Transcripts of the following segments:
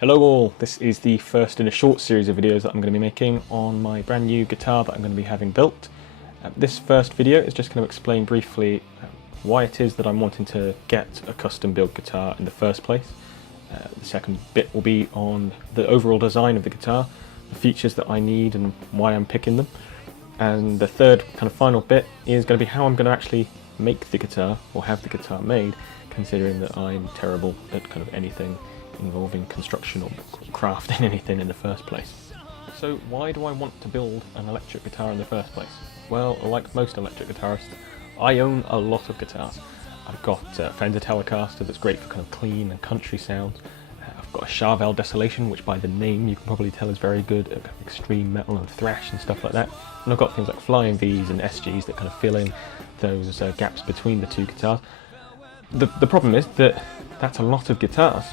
Hello all, this is the first in a short series of videos that I'm going to be making on my brand new guitar that I'm going to be having built. This first video is just going to explain briefly why it is that I'm wanting to get a custom built guitar in the first place. The second bit will be on the overall design of the guitar, the features that I need and why I'm picking them. And the third kind of final bit is going to be how I'm going to actually make the guitar or have the guitar made, considering that I'm terrible at kind of anything involving construction or crafting anything in the first place. So why do I want to build an electric guitar in the first place? Well, like most electric guitarists, I own a lot of guitars. I've got a Fender Telecaster that's great for kind of clean and country sounds. I've got a Skybald Desolation, which by the name you can probably tell is very good at kind of extreme metal and thrash and stuff like that. And I've got things like Flying V's and SG's that kind of fill in those gaps between the two guitars. The problem is that that's a lot of guitars.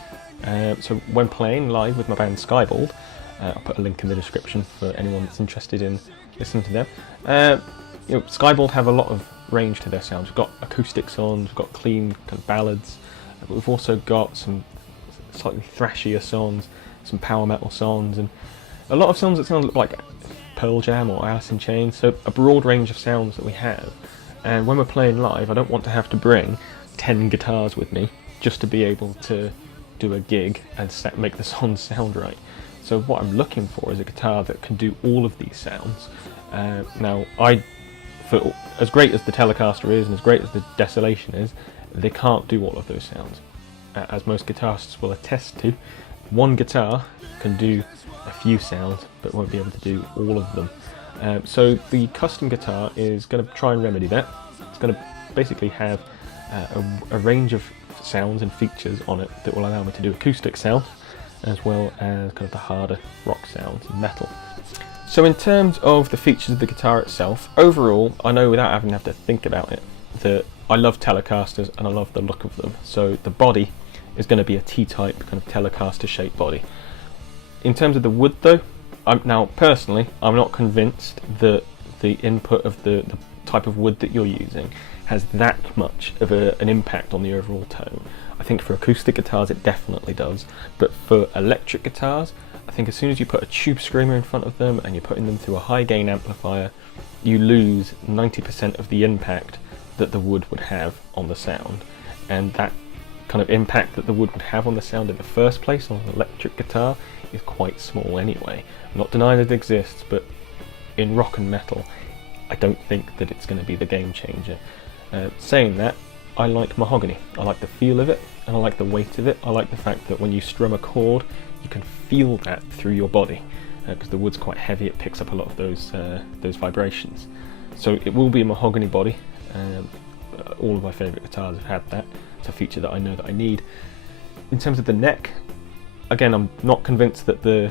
So when playing live with my band Skybald, I'll put a link in the description for anyone that's interested in listening to them. Skybald have a lot of range to their sounds. We've got acoustic songs, we've got clean kind of ballads, but we've also got some slightly thrashier songs, some power metal songs, and a lot of songs that sound like Pearl Jam or Alice in Chains, so a broad range of sounds that we have. And when we're playing live, I don't want to have to bring 10 guitars with me just to be able to do a gig and make the songs sound right. So what I'm looking for is a guitar that can do all of these sounds. Now, for as great as the Telecaster is and as great as the Desolation is, they can't do all of those sounds. As most guitarists will attest to, one guitar can do a few sounds but won't be able to do all of them. So the custom guitar is going to try and remedy that. It's going to basically have a range of sounds and features on it that will allow me to do acoustic sounds as well as kind of the harder rock sounds and metal. So in terms of the features of the guitar itself, overall I know without having to have to think about it that I love Telecasters and I love the look of them. So the body is going to be a T-type kind of Telecaster shaped body. In terms of the wood though, I'm not convinced that the input of the type of wood that you're using has that much of an impact on the overall tone. I think for acoustic guitars it definitely does, but for electric guitars, I think as soon as you put a tube screamer in front of them and you're putting them through a high gain amplifier, you lose 90% of the impact that the wood would have on the sound. And that kind of impact that the wood would have on the sound in the first place on an electric guitar is quite small anyway. I'm not denying it exists, but in rock and metal, I don't think that it's going to be the game changer. Saying that, I like mahogany. I like the feel of it, and I like the weight of it. I like the fact that when you strum a chord, you can feel that through your body, because the wood's quite heavy. It picks up a lot of those vibrations. So it will be a mahogany body. All of my favourite guitars have had that. It's a feature that I know that I need. In terms of the neck, again, I'm not convinced that the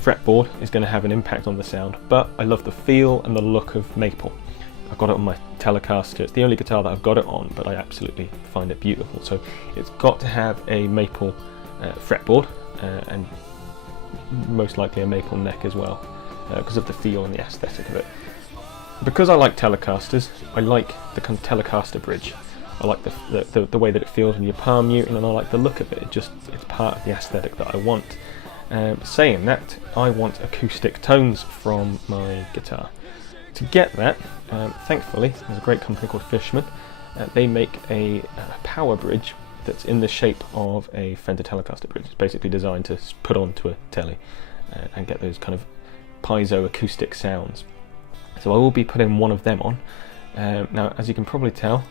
fretboard is going to have an impact on the sound, but I love the feel and the look of maple. I've got it on my Telecaster. It's the only guitar that I've got it on, but I absolutely find it beautiful. So it's got to have a maple fretboard and most likely a maple neck as well, because of the feel and the aesthetic of it. Because I like Telecasters, I like the kind of Telecaster bridge. I like the way that it feels when you're palm muting, and I like the look of it. It's part of the aesthetic that I want. Saying that, I want acoustic tones from my guitar. To get that, thankfully, there's a great company called Fishman. They make a power bridge that's in the shape of a Fender Telecaster bridge. It's basically designed to put onto a telly and get those kind of piezo acoustic sounds. So I will be putting one of them on. Now, as you can probably tell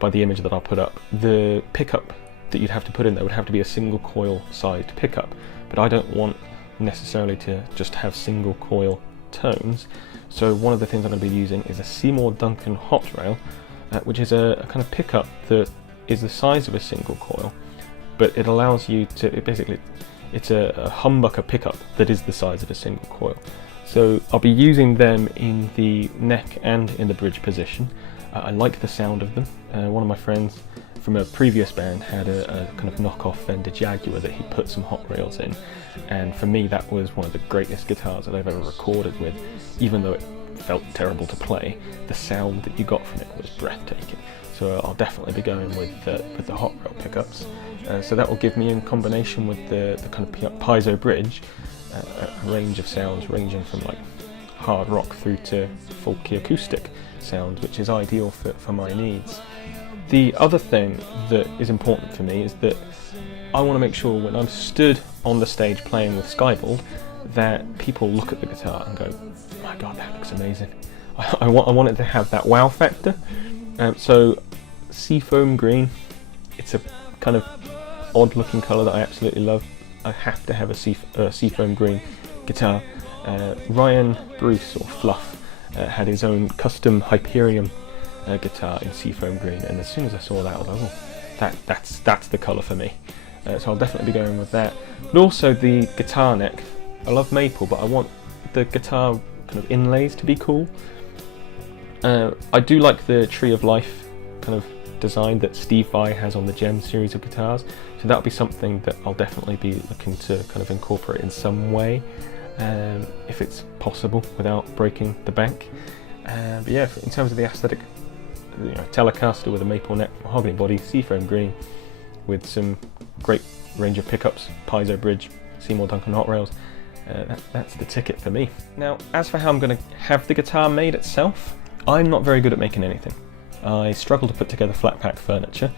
by the image that I'll put up, the pickup that you'd have to put in there would have to be a single coil sized pickup, but I don't want necessarily to just have single coil tones. So one of the things I'm going to be using is a Seymour Duncan hot rail, which is a kind of pickup that is the size of a single coil, but it allows you to, it's a humbucker pickup that is the size of a single coil. So I'll be using them in the neck and in the bridge position. I like the sound of them. One of my friends from a previous band had a kind of knockoff Fender Jaguar that he put some hot rails in, and for me that was one of the greatest guitars that I've ever recorded with. Even though it felt terrible to play, the sound that you got from it was breathtaking. So I'll definitely be going with the hot rail pickups. So that will give me, in combination with the kind of piezo bridge, a range of sounds ranging from like hard rock through to folky acoustic sounds, which is ideal for my needs. The other thing that is important for me is that I want to make sure when I'm stood on the stage playing with Skybald that people look at the guitar and go, oh my god, that looks amazing. I want it to have that wow factor. So seafoam green, it's a kind of odd looking colour that I absolutely love. I have to have a seafoam green guitar. Ryan Bruce, or Fluff, had his own custom Hyperion guitar in seafoam green, and as soon as I saw that I was like, oh, that's the colour for me. So I'll definitely be going with that. But also the guitar neck, I love maple, but I want the guitar kind of inlays to be cool. I do like the Tree of Life kind of design that Steve Vai has on the Gem series of guitars, so that'll be something that I'll definitely be looking to kind of incorporate in some way, if it's possible without breaking the bank. But yeah, in terms of the aesthetic, Telecaster with a maple neck, mahogany body, seafoam green, with some great range of pickups, piezo bridge, Seymour Duncan hot rails. That's the ticket for me. Now, as for how I'm going to have the guitar made itself, I'm not very good at making anything. I struggle to put together flat pack furniture,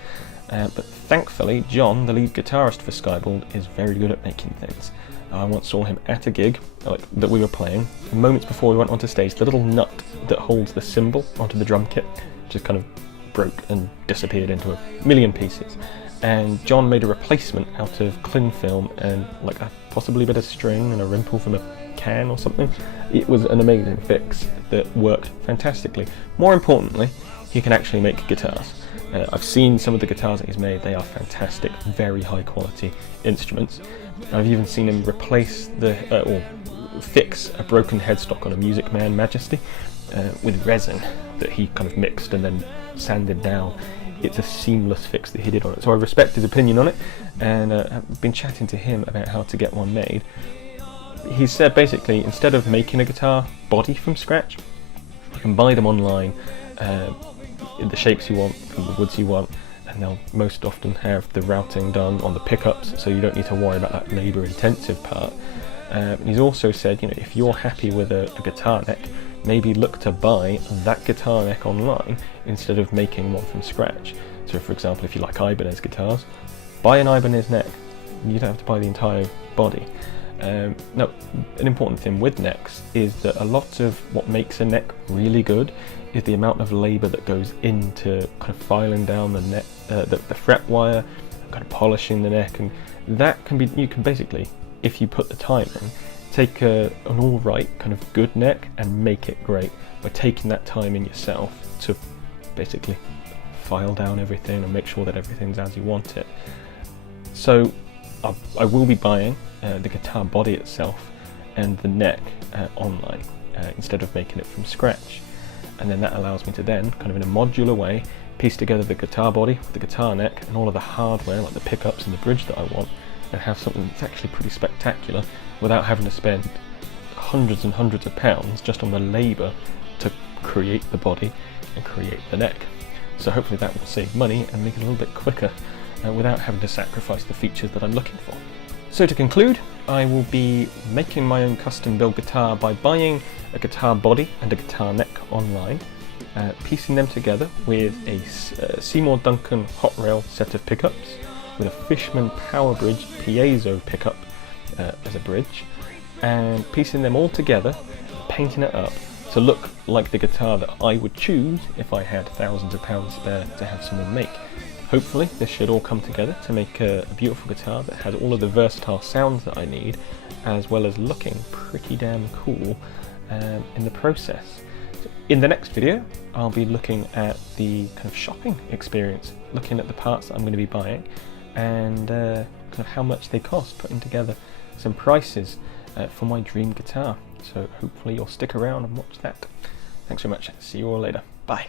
but thankfully John, the lead guitarist for Skybald, is very good at making things. I once saw him at a gig that we were playing. Moments before we went onto stage, the little nut that holds the cymbal onto the drum kit just kind of broke and disappeared into a million pieces. And John made a replacement out of cling film and like possibly a bit of string and a rimple from a can or something. It was an amazing fix that worked fantastically. More importantly, he can actually make guitars. I've seen some of the guitars that he's made. They are fantastic, very high quality instruments. I've even seen him replace or fix a broken headstock on a Music Man Majesty with resin that he kind of mixed and then sanded down. It's a seamless fix that he did on it, so I respect his opinion on it, and I've been chatting to him about how to get one made. He said basically, instead of making a guitar body from scratch, you can buy them online in the shapes you want, from the woods you want, and they'll most often have the routing done on the pickups, so you don't need to worry about that labour intensive part. He's also said, if you're happy with a guitar neck, maybe look to buy that guitar neck online instead of making one from scratch. So for example, if you like Ibanez guitars, buy an Ibanez neck. You don't have to buy the entire body. Now, an important thing with necks is that a lot of what makes a neck really good is the amount of labour that goes into kind of filing down the neck, the fret wire, kind of polishing the neck, and that can be, you can basically, if you put the time in, take an alright kind of good neck and make it great by taking that time in yourself to basically file down everything and make sure that everything's as you want it. So I will be buying the guitar body itself and the neck online instead of making it from scratch, and then that allows me to then kind of in a modular way piece together the guitar body, the guitar neck, and all of the hardware like the pickups and the bridge that I want, and have something that's actually pretty spectacular without having to spend hundreds and hundreds of pounds just on the labour to create the body and create the neck. So hopefully that will save money and make it a little bit quicker without having to sacrifice the features that I'm looking for. So to conclude, I will be making my own custom build guitar by buying a guitar body and a guitar neck online, piecing them together with a Seymour Duncan hot rail set of pickups, with a Fishman Power Bridge piezo pickup as a bridge, and piecing them all together, painting it up to look like the guitar that I would choose if I had thousands of pounds spare to have someone make. Hopefully this should all come together to make a beautiful guitar that has all of the versatile sounds that I need, as well as looking pretty damn cool in the process. So in the next video I'll be looking at the kind of shopping experience, looking at the parts that I'm going to be buying and kind of how much they cost, putting together some prices for my dream guitar. So hopefully you'll stick around and watch that. Thanks very much. See you all later. Bye.